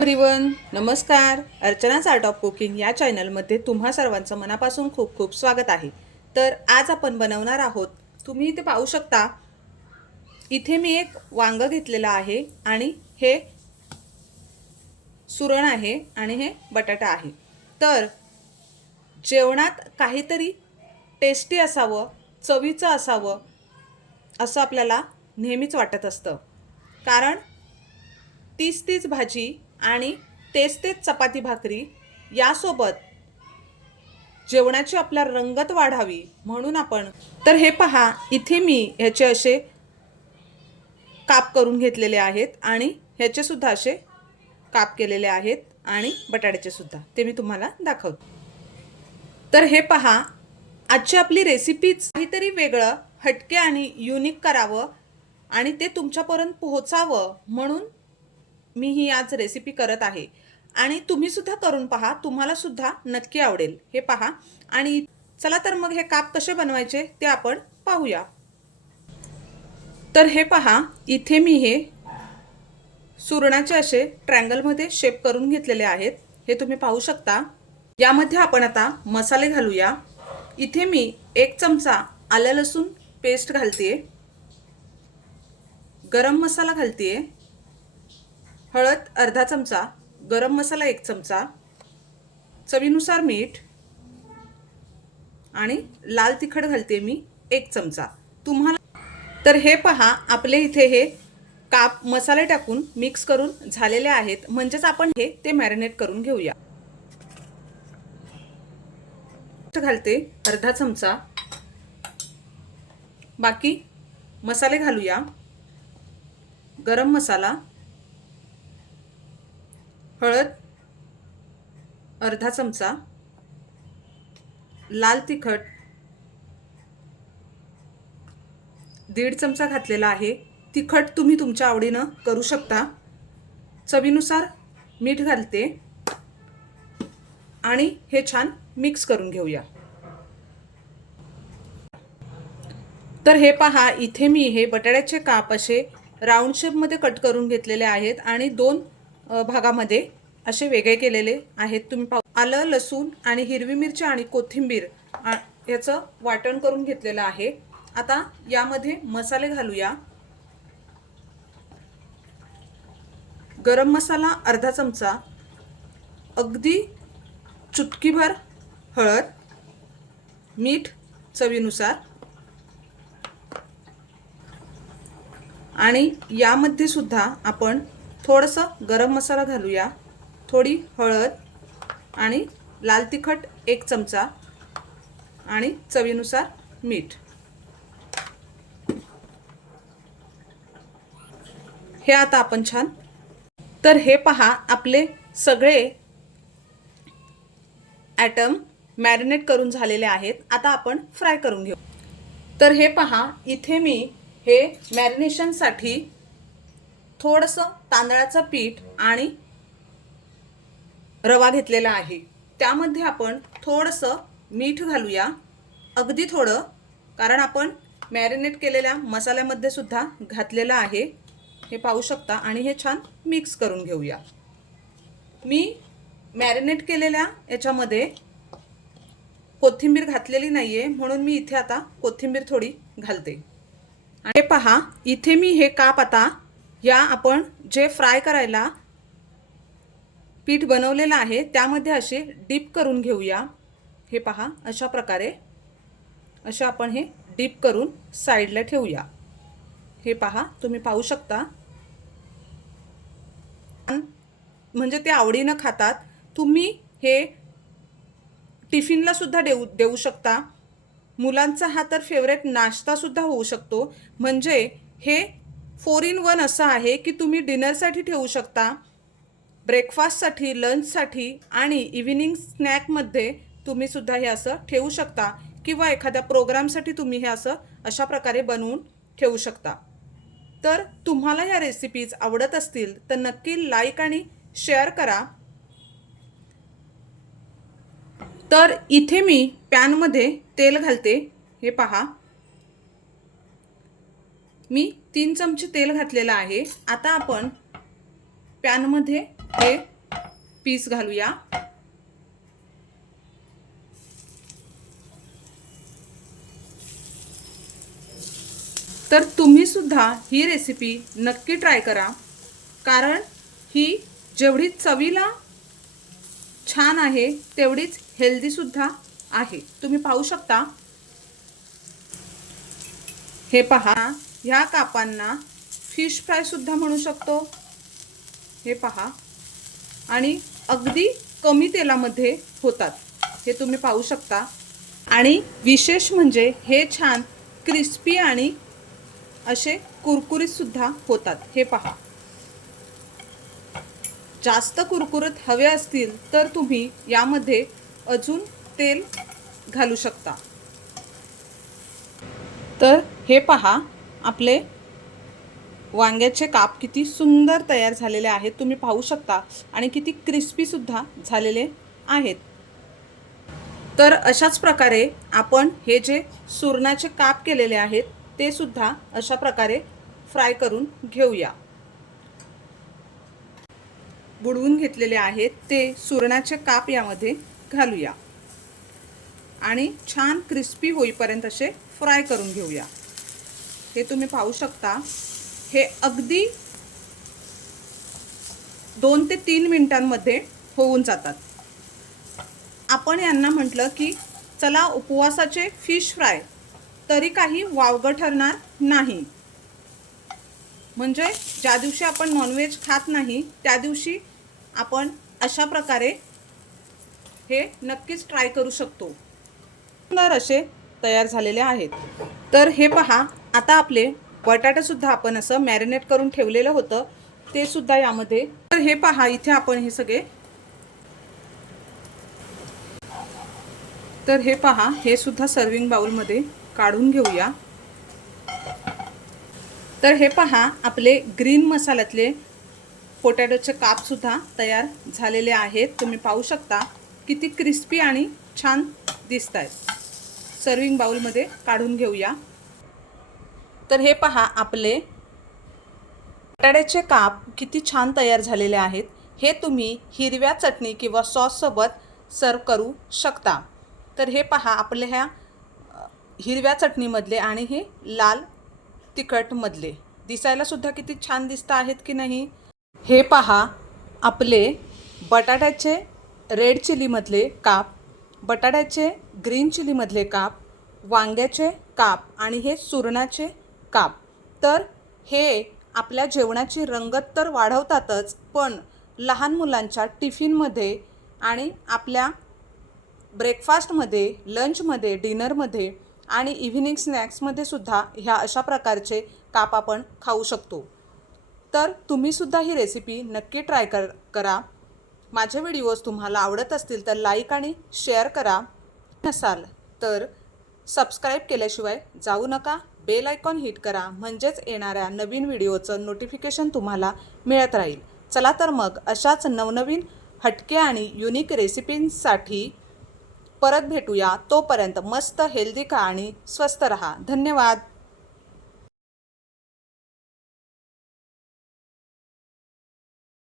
Everyone नमस्कार. अर्चनाच art of cooking या चॅनलमध्ये तुम्हा सर्वांचं मनापासून खूप खूप स्वागत आहे. तर आज आपण बनवणार आहोत तुम्ही इथे पाहू शकता इथे मी एक वांग घेतलेलं आहे आणि हे सुरण आहे आणि हे बटाटा आहे. तर जेवणात काहीतरी टेस्टी असावं चवीचं असावं असं आपल्याला नेहमीच वाटत असतं. कारण तीच तीच भाजी आणि तेच तेच चपाती भाकरी यासोबत जेवणाची आपल्या रंगत वाढावी म्हणून आपण तर हे पहा इथे मी ह्याचे असे काप करून घेतलेले आहेत आणि ह्याचे सुद्धा असे काप केलेले आहेत आणि बटाट्याचे सुद्धा. ते मी तुम्हाला दाखवतो. तर हे पहा आजची आपली रेसिपीच काहीतरी वेगळं हटके आणि युनिक करावं आणि ते तुमच्यापर्यंत पोहोचावं म्हणून मी ही आज रेसिपी करत आहे. आणि तुम्ही सुद्धा करून पहा तुम्हाला सुद्धा नक्की आवडेल. हे पहा. आणि चला तर मग हे काप कसे बनवायचे ते आपण पाहूया. तर हे पहा इथे मी हे सुरणाचे असे ट्रँगलमध्ये शेप करून घेतलेले आहेत. हे तुम्ही पाहू शकता. यामध्ये आपण आता मसाले घालूया. इथे मी एक चमचा आलं लसूण पेस्ट घालते गरम मसाला घालते हळद अर्धा चमचा गरम मसाला एक चमचा चवीनुसार मीठ आणि लाल तिखट घालते मी एक चमचा. तुम्हाला तर हे पहा आपले इथे हे काप मसाले टाकून मिक्स करून झालेले आहेत. म्हणजेच आपण हे ते मॅरिनेट करून घेऊया. घालते अर्धा चमचा. बाकी मसाले घालूया. गरम मसाला. हळद अर्धा चमचा लाल तिखट दीड चमचा घातलेला आहे. तिखट तुम्ही तुमच्या आवडीनं करू शकता. चवीनुसार मीठ घालते आणि हे छान मिक्स करून घेऊया. तर हे पहा इथे मी हे बटाट्याचे काप असे राऊंड शेपमध्ये कट करून घेतलेले आहेत आणि दोन भागामध्ये असे वेगळे केलेले आहेत. तुम्ही पाहू आलं लसूण आणि हिरवी मिरची आणि कोथिंबीर याचं वाटण करून घेतलेलं आहे. आता यामध्ये मसाले घालूया. गरम मसाला अर्धा चमचा. अगदी चुटकीभर हळद मीठ चवीनुसार. आणि यामध्ये सुद्धा आपण थोडंसं गरम मसाला घालूया. थोडी हळद आणि लाल तिखट एक चमचा आणि चवीनुसार मीठ. हे आता आपण छान. तर हे पहा आपले सगळे ॲटम मॅरिनेट करून झालेले आहेत. आता आपण फ्राय करून घेऊ. तर हे पहा इथे मी हे मॅरिनेशनसाठी थोडंसं तांदळाचं पीठ आणि रवा घेतलेला आहे. त्यामध्ये आपण थोडंसं मीठ घालूया. अगदी थोडं कारण आपण मॅरिनेट केलेल्या मसाल्यामध्ये सुद्धा घातलेलं आहे. हे पाहू शकता आणि हे छान मिक्स करून घेऊया. मी मॅरिनेट केलेल्या याच्यामध्ये कोथिंबीर घातलेली नाही आहे म्हणून मी इथे आता कोथिंबीर थोडी घालते. आणि पहा इथे मी हे काप आता या आपण जे फ्राय करायला पीठ बनवलेलं आहे त्यामध्ये असे डीप करून घेऊया. हे पहा अशा प्रकारे. अशा आपण हे डीप करून साईडला ठेवूया. हे पहा तुम्ही पाहू शकता. म्हणजे ते आवडीनं खातात. तुम्ही हे टिफिनलासुद्धा देऊ देऊ शकता. मुलांचा हा तर फेवरेट नाश्तासुद्धा होऊ शकतो. म्हणजे हे फोर इन वन असं आहे की तुम्ही डिनरसाठी ठेवू शकता ब्रेकफास्टसाठी लंचसाठी आणि इव्हिनिंग स्नॅकमध्ये तुम्ही सुद्धा हे असं ठेवू शकता किंवा एखाद्या प्रोग्रामसाठी तुम्ही हे असं अशा प्रकारे बनवून ठेवू शकता. तर तुम्हाला ह्या रेसिपीज आवडत असतील तर नक्की लाईक आणि शेअर करा. तर इथे मी पॅनमध्ये तेल घालते. हे पहा. मी तीन चमचे तेल घातलेलं आहे. आता आपण पॅनमध्ये हे पीस घालूया. तर तुम्ही सुद्धा ही रेसिपी नक्की ट्राय करा. कारण ही जेवढी चवीला छान आहे तेवढीच हेल्दीसुद्धा आहे. तुम्ही पाहू शकता. हे पहा. ह्या कापांना फिश फ्रायसुद्धा म्हणू शकतो. हे पहा. आणि अगदी कमी तेलामध्ये होतात. हे तुम्ही पाहू शकता. आणि विशेष म्हणजे हे छान क्रिस्पी आणि असे कुरकुरीत सुद्धा होतात. हे पहा. जास्त कुरकुरीत हवे असतील तर तुम्ही यामध्ये अजून तेल घालू शकता. तर हे पहा. आपले वांग्याचे काप किती सुंदर तयार झालेले आहेत तुम्ही पाहू शकता. आणि किती क्रिस्पीसुद्धा झालेले आहेत. तर अशाच प्रकारे आपण हे जे सुरणाचे काप केलेले आहेत ते सुद्धा अशा प्रकारे फ्राय करून घेऊया. बुडवून घेतलेले आहेत ते सुरणाचे काप यामध्ये घालूया. आणि छान क्रिस्पी होईपर्यंत असे फ्राय करून घेऊया. हे तुम्ही पाहू शकता. हे अगदी दोन ते तीन मिनिटांमध्ये होऊन जातात. आपण यांना म्हटलं की चला उपवासाचे फिश फ्राय तरी काही वावगं ठरणार नाही. म्हणजे ज्या दिवशी आपण नॉनव्हेज खात नाही त्या दिवशी आपण अशा प्रकारे हे नक्कीच ट्राय करू शकतो. सुंदर असे तयार झालेले आहेत. तर हे पहा आता आपले बटाटासुद्धा आपण असं मॅरिनेट करून ठेवलेलं होतं ते सुद्धा यामध्ये. तर हे पहा इथे आपण हे सगळे. तर हे पहा हे सुद्धा सर्विंग बाउलमध्ये काढून घेऊया. तर हे पहा आपले ग्रीन मसाल्यातले पोटॅटोचे कापसुद्धा तयार झालेले आहेत. तुम्ही पाहू शकता किती क्रिस्पी आणि छान दिसत आहेत सर्विंग बाउलमध्ये काढून घेऊया. तर हे पहा आपले. बटाट्याचे काप किती छान तयार झालेले आहेत. हे तुम्ही हिरव्या चटणी किंवा सॉससोबत सर्व करू शकता. तर हे पहा आपल्या ह्या हिरव्या चटणीमधले आणि हे लाल तिखटमधले. दिसायला सुद्धा किती छान दिसत आहेत की नाही? हे पहा आपले बटाट्याचे रेड चिलीमधले काप बटाट्याचे ग्रीन चिलीमधले काप वांग्याचे काप आणि हे सुरणाचे काप. तर हे आपल्या जेवणाची रंगत तर वाढवतातच पण लहान मुलांच्या टिफिनमध्ये आणि आपल्या ब्रेकफास्टमध्ये लंचमध्ये डिनरमध्ये आणि इव्हिनिंग स्नॅक्समध्ये सुद्धा ह्या अशा प्रकारचे काप आपण खाऊ शकतो. तर तुम्हीसुद्धा ही रेसिपी नक्की ट्राय कर करा. माझे व्हिडिओज तुम्हाला आवडत असतील तर लाईक आणि शेअर करा. नसाल तर सबस्क्राईब केल्याशिवाय जाऊ नका. बेल आयकॉन हिट करा म्हणजेच येणाऱ्या नवीन व्हिडिओचं नोटिफिकेशन तुम्हाला मिळत राहील. चला तर मग अशाच नवनवीन हटके आणि युनिक रेसिपींसाठी परत भेटूया. तोपर्यंत मस्त हेल्दी खा आणि स्वस्त रहा. धन्यवाद.